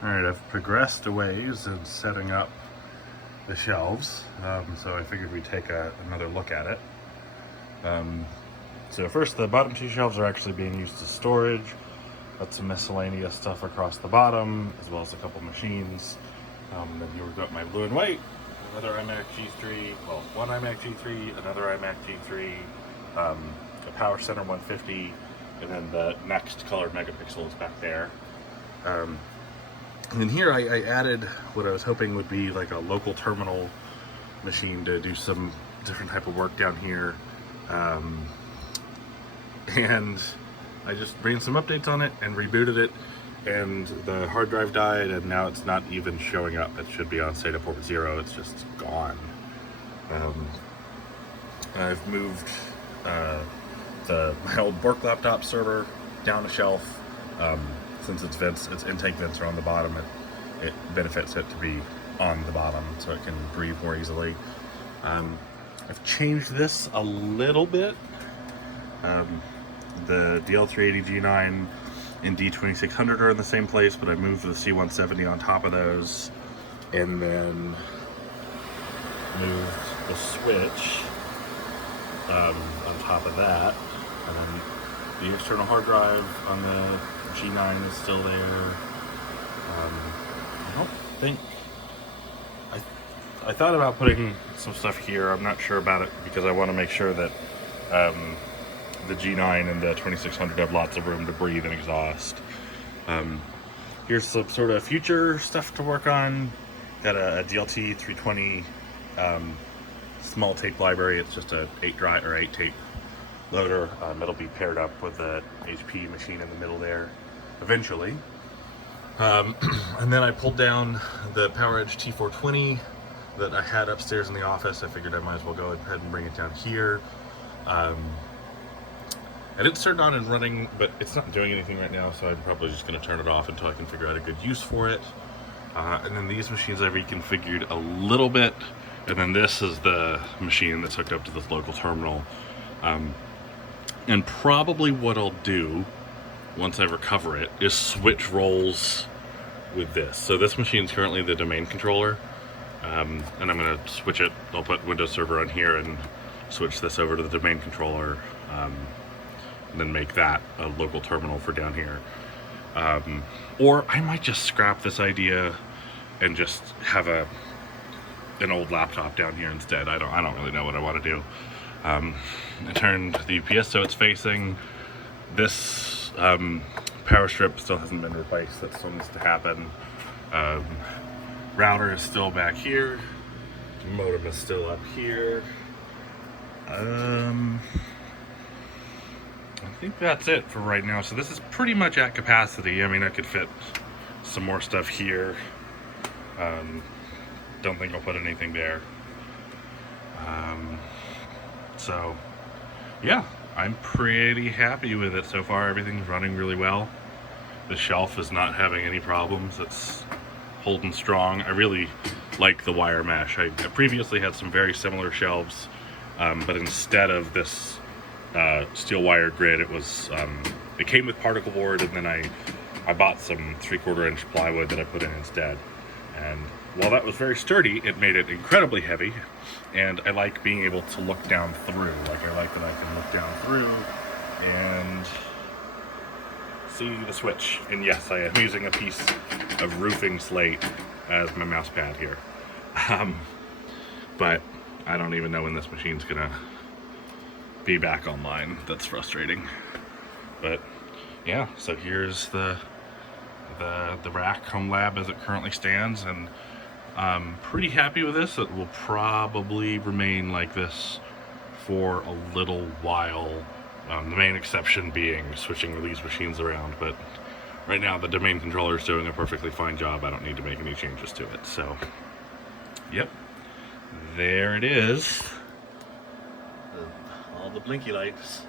Alright, I've progressed a ways in setting up the shelves, so I figured we'd take another look at it. So first, the bottom two shelves are actually being used as storage. Got some miscellaneous stuff across the bottom, as well as a couple machines. Then you've got my blue and white, another iMac G3, well, one iMac G3, another iMac G3, a Power Center 150, and then the next colored megapixels back there. And then here I added what I was hoping would be like a local terminal machine to do some different type of work down here. And I just ran some updates on it and rebooted it, and the hard drive died, and now it's not even showing up. It should be on SATA port 0, it's just gone. I've moved my old Bork laptop server down a shelf. Since its intake vents are on the bottom, it benefits it to be on the bottom so it can breathe more easily. I've changed this a little bit. The DL380 G9 and D2600 are in the same place, but I moved the C170 on top of those, and then moved the switch on top of that. The external hard drive on the G9 is still there. I don't think... I thought about putting some stuff here. I'm not sure about it because I want to make sure that the G9 and the 2600 have lots of room to breathe and exhaust. Here's some sort of future stuff to work on. Got a DLT 320 small tape library. It's just a 8 tape loader. It'll be paired up with the HP machine in the middle there eventually. And then I pulled down the PowerEdge T420 that I had upstairs in the office. I figured I might as well go ahead and bring it down here. I didn't start it on and running, but it's not doing anything right now, so I'm probably just going to turn it off until I can figure out a good use for it. And then these machines I reconfigured a little bit, and then this is the machine that's hooked up to this local terminal. And probably what I'll do once I recover it is switch roles with this. So this machine's currently the domain controller, and I'm going to switch it. I'll put Windows Server on here and switch this over to the domain controller, and then make that a local terminal for down here. Or I might just scrap this idea and just have an old laptop down here instead. I don't really know what I want to do. I turned the UPS so it's facing. This power strip still hasn't been replaced. That still needs to happen. Router is still back here. Modem is still up here. I think that's it for right now. So this is pretty much at capacity. I mean, I could fit some more stuff here. Don't think I'll put anything there. So yeah, I'm pretty happy with it so far. Everything's running really well. The shelf is not having any problems. It's holding strong. I really like the wire mesh. I previously had some very similar shelves, but instead of this steel wire grid, it came with particle board, and then I bought some 3/4 inch plywood that I put in instead. And while that was very sturdy, it made it incredibly heavy, and I like being able to look down through. Like, I like that I can look down through and see the switch. And yes, I am using a piece of roofing slate as my mouse pad here. But I don't even know when this machine's gonna be back online. That's frustrating. But yeah, so here's the rack Homelab as it currently stands, and I'm pretty happy with this. It will probably remain like this for a little while. The main exception being switching these machines around, but right now the domain controller is doing a perfectly fine job. I don't need to make any changes to it. So yep, there it is. All the blinky lights.